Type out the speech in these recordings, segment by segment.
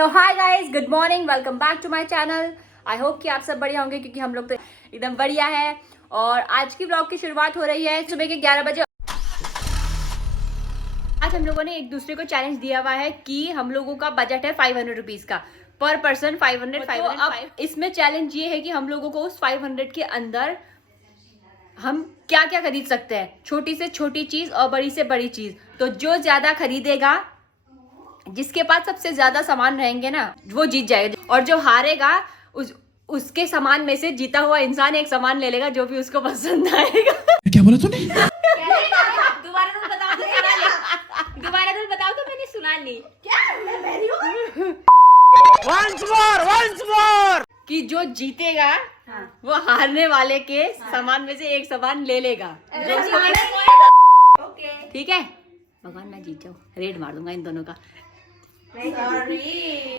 तो hi guys, good morning, welcome back to my channel. I hope कि आप सब बढ़िया होंगे क्योंकि हम लोग तो एकदम बढ़िया है। और आज की ब्लॉग की शुरुआत हो रही है सुबह के 11 बजे। आज हम लोगों ने एक दूसरे को चैलेंज दिया हुआ है कि हम लोगों का बजट है 500 रुपीज का पर पर्सन। 500 तो अब इसमें चैलेंज ये है कि हम लोगों को उस 500 के अंदर हम क्या क्या खरीद सकते हैं, छोटी से छोटी चीज और बड़ी से बड़ी चीज। तो जो ज्यादा खरीदेगा, जिसके पास सबसे ज्यादा सामान रहेंगे ना, वो जीत जाएगा। और जो हारेगा उसके सामान में से जीता हुआ इंसान एक सामान ले लेगा जो भी उसको पसंद आएगा। क्या बोला तूने? दोबारा रूल बताओ तो दोबारा रूल बताओ तो मैंने सुना नहीं। क्या मैं बहरी हूं? once more कि जो जीतेगा वो हारने वाले के सामान में से एक सामान ले लेगा। ठीक है, भगवान मैं जीत जाऊं, रेड मार दूंगा इन दोनों का।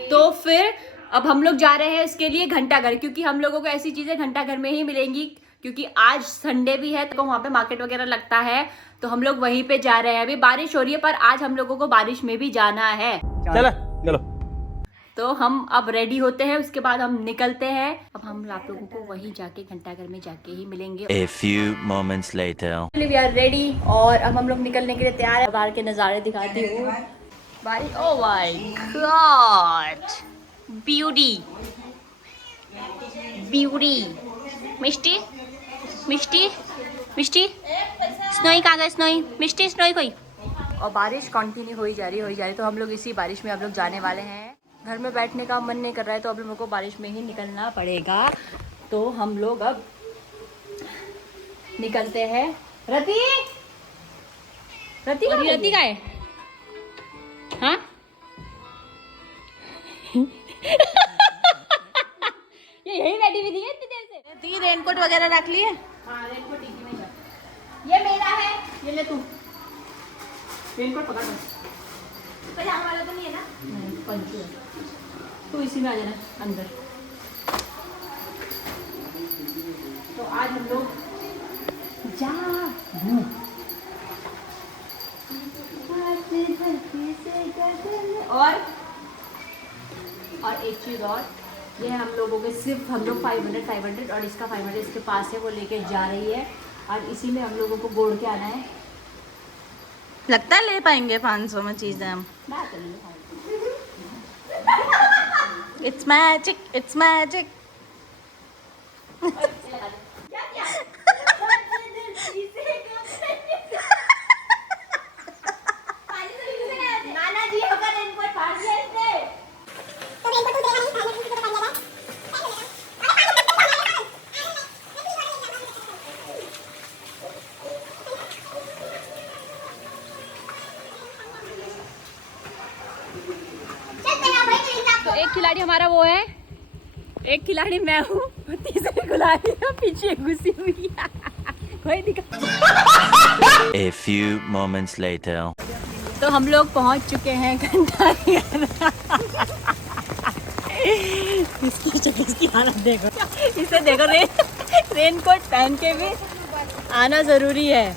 तो फिर अब हम लोग जा रहे हैं इसके लिए घंटाघर, क्योंकि हम लोगों को ऐसी चीजें घंटाघर में ही मिलेंगी। क्योंकि आज संडे भी है तो वहाँ पे मार्केट वगैरह लगता है, तो हम लोग वहीं पे जा रहे हैं। अभी बारिश हो रही है पर आज हम लोगों को बारिश में भी जाना है। चलो तो हम अब रेडी होते हैं, उसके बाद हम निकलते हैं। अब हम आप लोगों को वहीं जाके घंटाघर में जाके ही मिलेंगे। A few moments later. We are ready और अब हम लोग निकलने के लिए तैयार है। बाहर के नज़ारे दिखाती हूँ। बारिश, oh my God, beauty beauty. Mishti Mishti Mishti, snowy कहाँ गए? स्नोई, मिष्टी, स्नोई कोई। और बारिश कंटिन्यू हो ही जा रही। तो हम लोग इसी बारिश में अब लोग जाने वाले हैं। घर में बैठने का मन नहीं कर रहा है तो अब लोगों को बारिश में ही निकलना पड़ेगा। तो हम लोग अब निकलते हैं। रति रति रति का है? हाँ ये यही बैठी हुई थी इतनी देर से। दी रेनकोट वगैरह रख लिए? हाँ, रेनकोट डिग्गी में है। ये मेरा है, ये ले तू। रेनकोट पकड़ बस। पजामा वाला तो नहीं है ना? नहीं, पंचू है। तू इसी में आ जाना अंदर। तो आज हम लोग जा और एक चीज़ और, ये हम लोगों के सिर्फ हम लोग 500 और इसका 500 इसके पास है, वो लेके जा रही है। और इसी में हम लोगों को गोड़ के आना है। लगता है ले पाएंगे 500 में चीजें हम। It's magic, it's magic. तो एक खिलाड़ी हमारा वो है, एक खिलाड़ी मैं हूँ, तीसरी खिलाड़ी पीछे घुसी हुई है। कोई दिक्कत। A few moments later. तो हम लोग पहुंच चुके हैं घंटाघर। इसकी हालत देखो, इसे देखो। रेनकोट पहन के भी आना जरूरी है।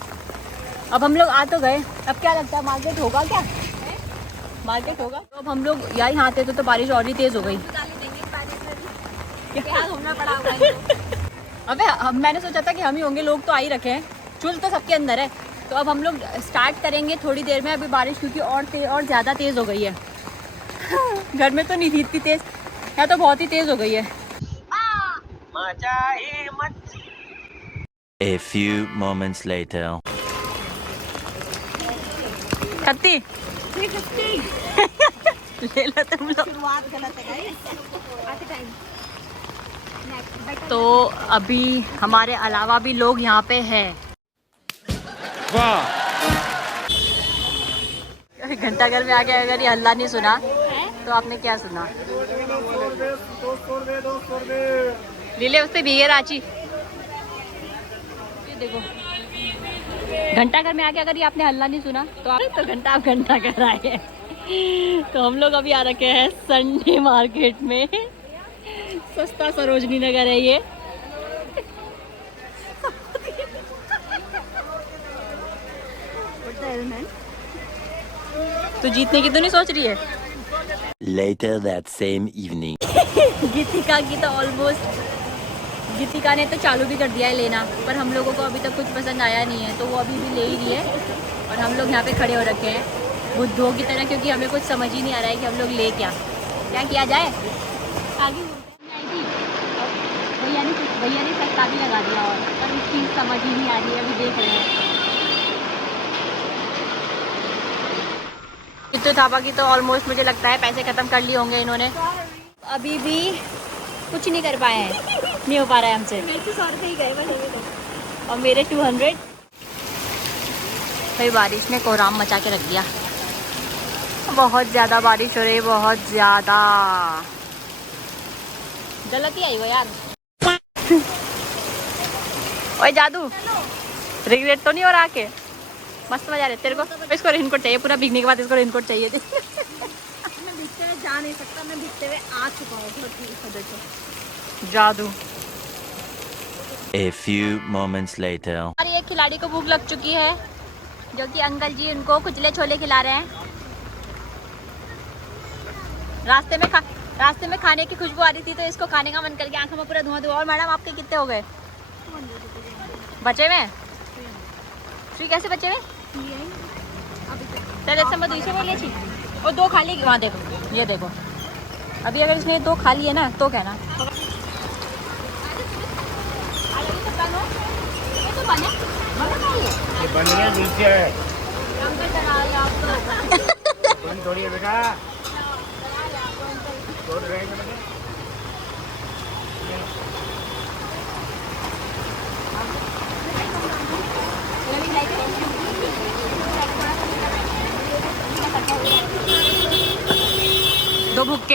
अब हम लोग आ तो गए, अब क्या लगता है मार्केट होगा? क्या मार्केट होगा? तो अब हम लोग यहाँ आते तो बारिश और ही तेज हो गई। अबे मैंने सोचा था कि हम ही होंगे, लोग तो आ ही रखे हैं, चुल तो सबके अंदर है। तो अब हम लोग स्टार्ट करेंगे थोड़ी देर में। अभी बारिश क्योंकि और ज़्यादा तेज़ हो गई है। घर में तो नहीं थी इतनी तेज़, यहाँ तो बहुत ही तेज़ हो गई है। A few moments later. खत्ती ले लो तुम लोग। शुरुआत गलत है गाइस। तो अभी हमारे अलावा भी लोग यहाँ पे हैं। घंटाघर में आके अगर ये हल्ला नहीं सुना तो आपने क्या सुना? लीले उससे भीगे रांची। ये देखो, घंटाघर में आके अगर ये आपने हल्ला नहीं सुना तो आप घंटाघर आए हैं। तो हम लोग अभी आ रखे हैं संडे मार्केट में। सस्ता सरोजनी नगर है ये। तो जीतने की तो नहीं सोच रही है? Later that same evening. गीतिका की तो ऑलमोस्ट, गीतिका ने तो चालू भी कर दिया है लेना, पर हम लोगों को अभी तक कुछ पसंद आया नहीं है, तो वो अभी भी ले ही रही है और हम लोग यहाँ पे खड़े हो रखे हैं बुद्धों की तरह, क्योंकि हमें कुछ समझ ही नहीं आ रहा है कि हम लोग ले क्या किया जाए। आगे आई थी भैया ने सस्ता भी लगा दिया, और पर उस चीज़ समझ ही नहीं आ रही है, अभी देख रहे हैं। तो थापा की तो ऑलमोस्ट मुझे लगता है पैसे ख़त्म कर लिए होंगे इन्होंने, अभी भी कुछ नहीं कर पाए हैं, नहीं हो पा रहा है हमसे। मेरे 100 रुपये ही गए और मेरे 200। भाई बारिश ने कोहराम मचा के रख दिया, बहुत ज़्यादा बारिश हो रही है, बहुत ज़्यादा। गलती आई वो यार। ओए जादू, रिग्रेट तो नहीं हो रहा के? मस्त मजा आ रहा है तेरे को। इसको रेनकोट चाहिए, पूरा भीगने के बाद इसको रेनकोट चाहिए थी। मैं भीगते हुए जा नहीं सकता, मैं भीगते हुए आ चुका हूँ। जादू। A few moments later. हमारी एक खिलाड़ी को भूख लग चुकी है, जो कि अंकल जी उनको कुचले छोले खिला रहे हैं। रास्ते में खाने की खुशबू आ रही थी, तो इसको खाने का मन करके आंखों में पूरा धुआं धुआं। और मैडम आपके कितने हो गए बचे में? फ्री कैसे बचे में? चल ऐसे मैं दूसरे में ले छी और 2 खा ली। वहाँ देखो, ये देखो, अभी अगर इसने 2 खा लिए ना तो कहना। थोड़ी है बेटा, दो भुक्के,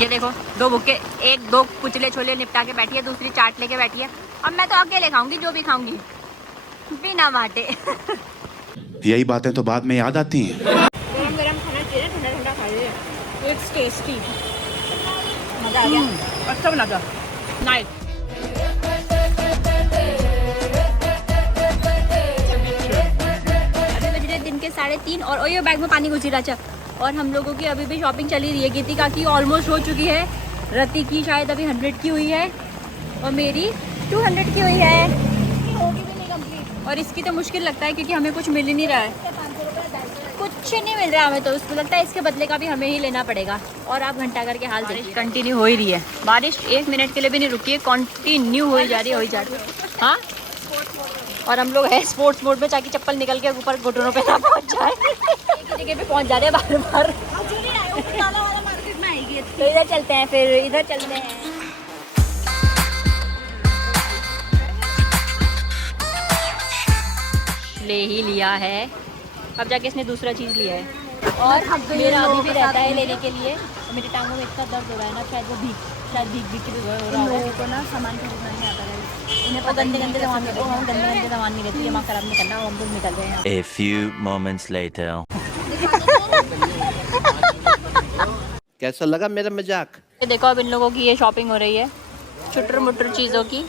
ये देखो 2 भुक्के, 1-2 कुचले छोले निपटा के बैठी है, दूसरी चाट लेके बैठी है। अब मैं तो अकेले खाऊंगी जो भी खाऊंगी, बिना बाटे। यही बातें तो बाद में याद आती हैं। गरम गरम खाना चाहिए, ठंडा ठंडा खाइए, इट्स टेस्टी। मजा आ गया, अच्छा बना था, नाइस। अभी बज रहे दिन के 3:30 और ये बैग में पानी घुसी रहा। अच्छा, और हम लोगों की अभी भी शॉपिंग चली रही है। गीतिका की ऑलमोस्ट हो चुकी है, रति की शायद अभी 100 की हुई है और मेरी 200 की हुई है, होगी भी नहीं कंप्लीट। और इसकी तो मुश्किल लगता है क्योंकि हमें कुछ मिल ही नहीं रहा है, कुछ नहीं मिल रहा है हमें, तो उसको लगता है इसके बदले का भी हमें ही लेना पड़ेगा। और आप घंटा करके हाल देखिए, कंटिन्यू हो ही रही है बारिश, 1 मिनट के लिए भी नहीं रुकी है, कंटिन्यू हो ही जा रही है। हाँ, और हम लोग है स्पोर्ट्स मोड में, ताकि चप्पल निकल के ऊपर घुटनों पे ना पहुंच जाए। एक जगह पे पहुंच जा रहे हैं बार बार। तो इधर चलते हैं, फिर इधर चलते हैं। ले ही लिया है, अब जाके इसने दूसरा चीज़ लिया है। और मेरा अभी भी रहता है लेने के लिए, और मेरी टांगों में इतना दर्द हो रहा है ना, शायद वो भीग के हो रहा है। को ना सामान खरीदना नहीं आता है, इन्हें तो गंदे सामान नहीं, हम गंदे सामान नहीं रहती, दिमाग खराब नहीं करना, हम लोग निकल रहे हैं। A few moments later. कैसा लगा मेरा मजाक? ये देखो, अब इन लोगों की ये शॉपिंग हो रही है छुटर मुटर चीज़ों की।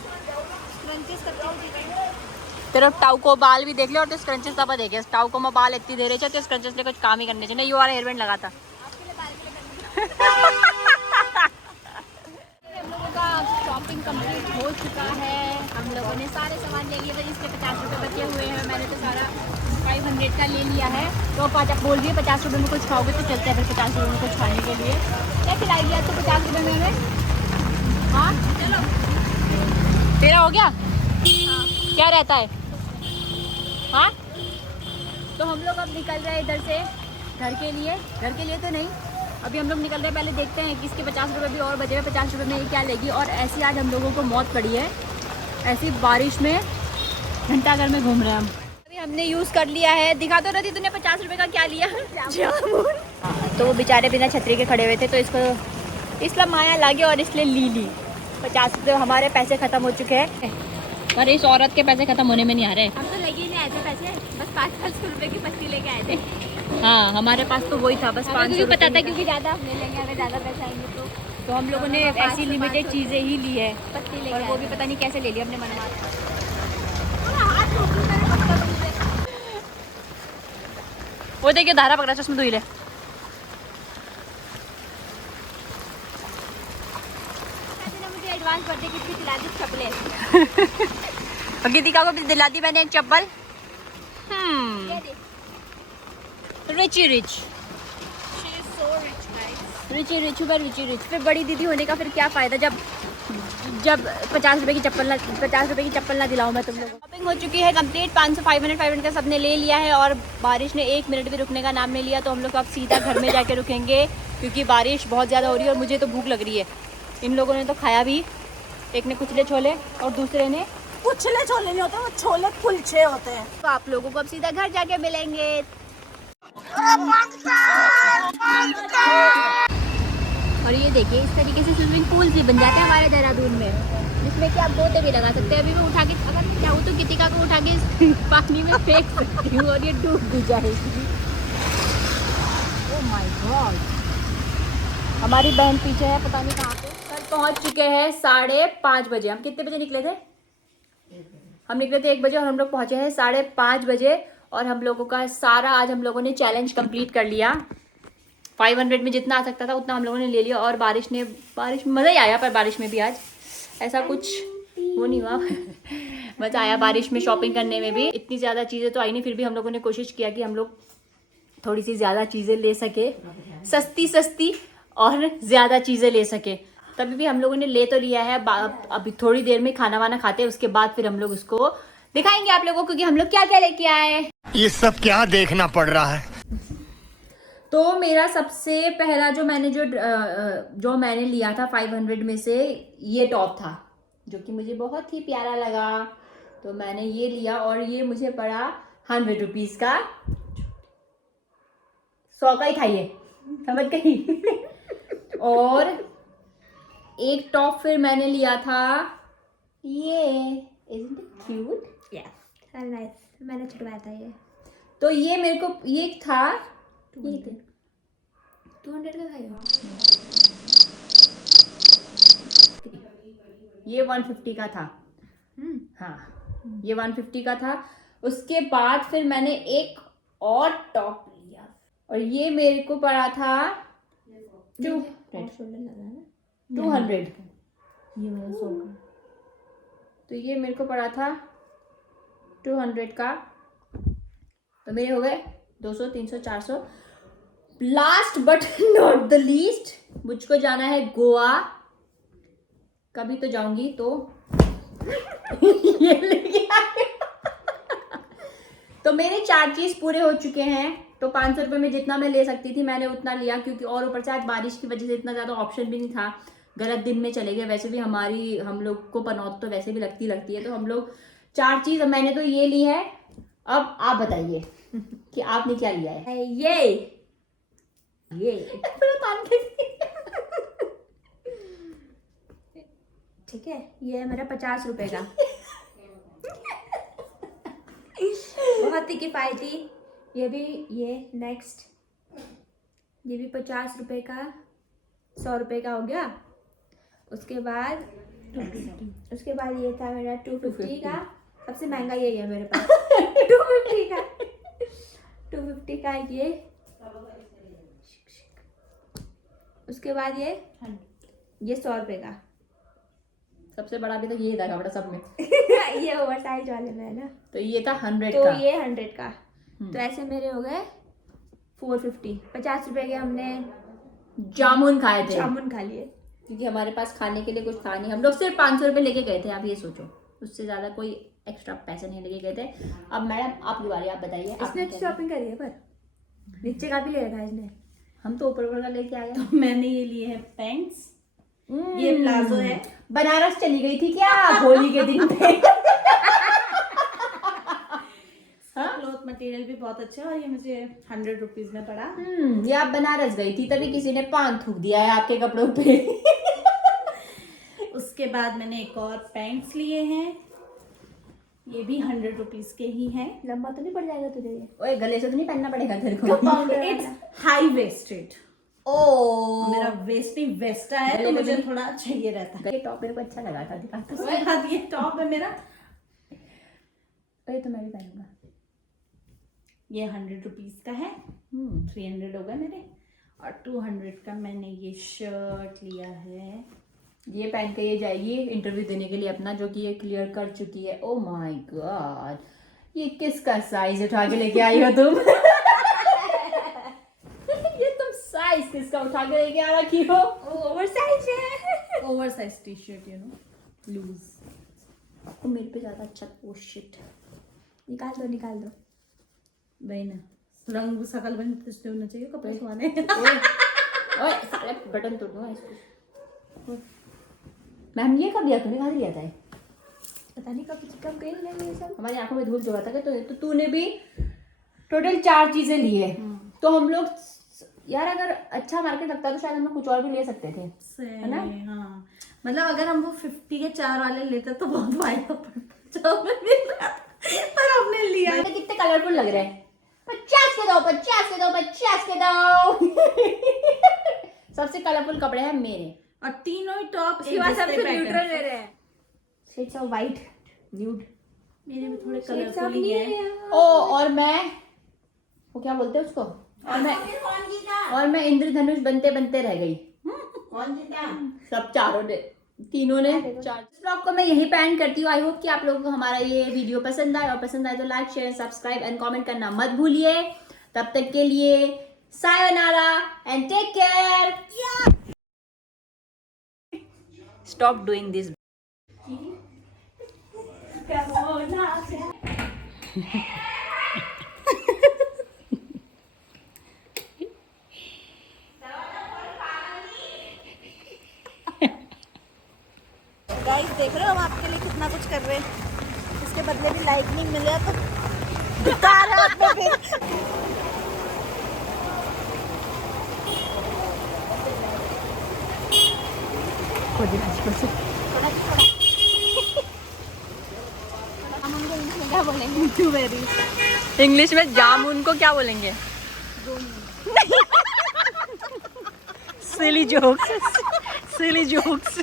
तेरा टाउको बाल भी देख ले, और तो स्क्रंचेस दबा देखे, टाउको में बाल इतनी दे रहे थे, स्क्रंचेस ने कुछ काम ही करने चाहिए। ये वाला हेयर बैंड लगा था। हम लोगों का शॉपिंग कंप्लीट हो चुका है, हम लोगों ने सारे सामान ले लिए, इसके 50 रुपये बचे हुए हैं। मैंने तो सारा 500 का ले लिया है, तो बोल रही है 50 रुपये में कुछ खाओगे तो चलते हैं फिर 50 रुपये में कुछ खाने के लिए। क्या खिलाएगी आज तो 50 रुपये में हमें? हाँ चलो, तेरा हो गया? क्या रहता है? हाँ, तो हम लोग अब निकल रहे हैं इधर से घर के लिए तो नहीं, अभी हम लोग निकल रहे हैं। पहले देखते हैं कि इसके 50 रुपये भी और बचे हुए, 50 रुपये में ये क्या लेगी। और ऐसी आज हम लोगों को मौत पड़ी है, ऐसी बारिश में घंटाघर में घूम रहे हैं हम। अभी हमने यूज़ कर लिया है, दिखा दो रही, तूने 50 रुपये का क्या लिया? जामुन। तो वो बेचारे बिना छतरी के खड़े हुए थे, तो इसको इसलिए माया लगी और इसलिए ली 50 रुपये। हमारे पैसे ख़त्म हो चुके हैं, पर इस औरत के पैसे ख़त्म होने में नहीं आ रहे। हम तो लेके ही नहीं आए थे पैसे, बस 500 रुपये की पत्ती लेके आए थे। हाँ, हमारे पास तो वही था, बस 500 पता था, क्योंकि ज़्यादा ले लेंगे, अगर ज़्यादा पैसे आएंगे तो हम लोगों ने ऐसी लिमिटेड चीज़ें ही ली है, और वो भी पता नहीं कैसे ले लिया हमने मन मार। वो देखिए धारा पकड़ा, चश्मा धुई ले। एडवांस बर्थडे गिफ्ट की दिला दी चप्पलें। और गीतिका को भी दिला दी मैंने एक चप्पल। रिची रिच, रिची रिच पर रिची रिच। फिर बड़ी दीदी होने का फिर क्या फायदा जब 50 रुपए की चप्पल ना दिलाऊं मैं तुम लोगों को। शॉपिंग हो चुकी है कंप्लीट। 500 का सबने ले लिया है और बारिश ने 1 मिनट भी रुकने का नाम नहीं लिया। तो हम लोग अब सीधा घर में जाके रुकेंगे क्योंकि बारिश बहुत ज़्यादा हो रही है और मुझे तो भूख लग रही है। इन लोगों ने तो खाया भी, एक ने कुचले छोले और दूसरे ने कुचले छोले नहीं होते, वो छोले कुलचे होते हैं। तो आप लोगों को अब सीधा घर जाके मिलेंगे। और ये देखिए इस तरीके से स्विमिंग पूल भी बन जाते हैं हमारे देहरादून में, जिसमें कि आप गोते भी लगा सकते हैं। अभी मैं उठा के अगर चाहूँ तो गीतिका को उठा के पानी में फेंक सकती हूँ और ये डूब भी जाएगी। ओह माय गॉड, हमारी बहन पीछे है पता नहीं कहाँ पे। कल पहुँच चुके हैं 5:30 बजे। हम कितने बजे निकले थे? हम निकले थे 1 बजे और हम लोग पहुँचे हैं 5:30 बजे। और हम लोगों का सारा आज हम लोगों ने चैलेंज कंप्लीट कर लिया। 500 में जितना आ सकता था उतना हम लोगों ने ले लिया। और बारिश मज़ा ही आया, पर बारिश में भी आज ऐसा कुछ वो नहीं हुआ। मज़ा आया बारिश में शॉपिंग करने में भी। इतनी ज़्यादा चीज़ें तो आई नहीं, फिर भी हम लोगों ने कोशिश किया कि हम लोग थोड़ी सी ज़्यादा चीज़ें ले सके, सस्ती और ज़्यादा चीज़ें ले सके। तभी भी हम लोगों ने ले तो लिया है। अभी थोड़ी देर में खाना वाना खाते हैं, उसके बाद फिर हम लोग उसको दिखाएंगे आप लोगों को कि हम लोग क्या क्या लेके आए। ये सब क्या देखना पड़ रहा है? तो मेरा सबसे पहला जो मैंने लिया था 500 में से ये टॉप था, जो कि मुझे बहुत ही प्यारा लगा। तो मैंने ये लिया और ये मुझे पड़ा 100 रुपीज़ का। 100 का ही था ये, समझ गई। और एक टॉप फिर मैंने लिया था ये, isn't it cute? Yeah, nice. मैंने छुड़वाया था ये। तो ये मेरे को ये था 200 का था ये 150 का था। हाँ, ये 150 का था। उसके बाद फिर मैंने एक और टॉप लिया और ये मेरे को पड़ा था 200। ये वाला 100 का। तो ये मेरे को पड़ा था 200 का। तो मेरे हो गए 200, 300, 400। Last but not the least, मुझको जाना है गोवा। कभी तो जाऊंगी तो ये लेके आए। तो मेरे 4 चीज पूरे हो चुके हैं। तो 500 रुपये में जितना मैं ले सकती थी मैंने उतना लिया, क्योंकि और ऊपर से आज बारिश की वजह से इतना ज़्यादा ऑप्शन भी नहीं था। गलत दिन में चले गए। वैसे भी हम लोग को पनौत तो वैसे भी लगती है। तो हम लोग 4 चीज़ मैंने तो ये ली है। अब आप बताइए कि आपने क्या लिया है। ये ठीक है, ये है मेरा 50 रुपए का। बहुत ही किफायती। ये नेक्स्ट, ये भी 50 रुपए का, 100 रुपए का हो गया। उसके बाद ये था मेरा 250 का। सबसे महंगा यही है मेरे पास। 250 का ये। उसके बाद ये 100 रुपए का। सबसे बड़ा भी तो ये था कपड़ा सब में। ये ओवर साइज वाले में है ना। तो ये था 100 तो का। ये 100 का। तो ऐसे मेरे हो गए 450। 50 रुपए के हमने जामुन खाए थे। जामुन खा लिए, क्योंकि हमारे पास खाने के लिए कुछ था नहीं। हम लोग सिर्फ 500 रुपये लेके गए थे। आप ये सोचो, उससे ज़्यादा कोई एक्स्ट्रा पैसे नहीं लेके गए थे। अब मैडम आप वाली आप बताइए। इसने अच्छी शॉपिंग करी है, पर नीचे का भी ले रखा है इसने। हम तो ऊपर का लेके आए। तो मैंने ये लिए हैं पैंट्स। ये प्लाजो है। बनारस चली गई थी क्या होली के दिन पे? क्लॉथ मटेरियल भी बहुत अच्छा है और ये मुझे 100 रुपीज में पड़ा। ये आप बनारस गई थी तभी किसी ने पान थूक दिया है आपके कपड़ों पे। उसके बाद मैंने एक और पैंट्स लिए हैं। ये भी 100 रुपीज के ही हैं। लंबा तो नहीं पड़ जाएगा तुझे ये? ओए गले से तो नहीं पहनना पड़ेगा तेरे को। It's high waisted. ओ मेरा वेस्ट नहीं वेस्टा है, तो मुझे थोड़ा चाहिए रहता है। ये टॉप मेरे को अच्छा लगा था, दिखा तो। उसके बाद ये टॉप है मेरा। ये तो मैं भी पहनूंगा। ये 100 रुपीज का है। 300 हो गए मेरे। और 200 का मैंने ये शर्ट लिया है। ये पहन के ये जाएगी इंटरव्यू देने के लिए अपना, जो कि ये क्लियर कर चुकी है। ओ माय गॉड, ये किसका साइज उठा के लेके आई हो तुम? ये तुम साइज किसका उठा के लेके आ रखी हो? ओवर साइज है। Over size T shirt, you know, loose. आपको मेरे पे ज्यादा अच्छा। ओ शिट, निकाल दो। वही ना, रंग सकल बन तो होना चाहिए कपड़े सुहाने। ओए साले बटन तोड़ दूंगा इसको। मैम ये कब लिया तूने? कहाँ से लिया था ये? पता नहीं कब गई नहीं ये सब। हमारी आंखों में धूल चढ़ा था क्या? तो तूने भी टोटल 4 चीजें ली है। तो हम लोग यार अगर अच्छा मार्केट लगता तो शायद हम लोग कुछ और भी ले सकते थे, है ना? हाँ, मतलब अगर हम वो 50 के 4 वाले लेते तो बहुत फायदा पड़ता, जो हमें मिल रहा था, पर हमने लिया। तो कितने कलरफुल लग रहे हैं। 50 के दो, 50 के दो, 50 के दो। सबसे कलरफुल कपड़े हैं मेरे, और तीनों ही टॉप उसके बाद सबसे न्यूट्रल ले रहे हैं। Shades of white, nude. मेरे में थोड़े सब कलरफुल ही नहीं है। है। ओ और मैं, वो क्या बोलते हैं उसको, और मैं इंद्रधनुष बनते बनते रह गई। कौन जीता? सब चारों ने, तीनों ने। इस ब्लॉग को मैं यही पैन करती हूँ। आई होप कि आप लोगों को हमारा ये वीडियो पसंद आए, और पसंद आए तो like, share, subscribe and comment करना मत भूलिए। तब तक के लिए sayonara and take care. Stop doing this. Guys देख रहे हो हम आपके लिए कितना कुछ कर रहे हैं, इसके बदले भी लाइक नहीं मिला तो बता रहा आपने फिर। क्या बोलेंगे? इंग्लिश में जामुन को क्या बोलेंगे? Silly jokes, silly jokes.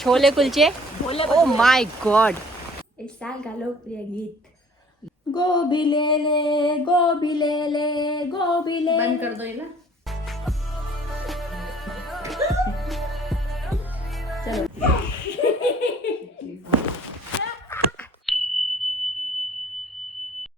Chole kulche. Oh my God, इस साल का लोकप्रिय गीत। गोभी ले ले, गोभी ले ले, गोभी ले। बंद कर दो ये ना।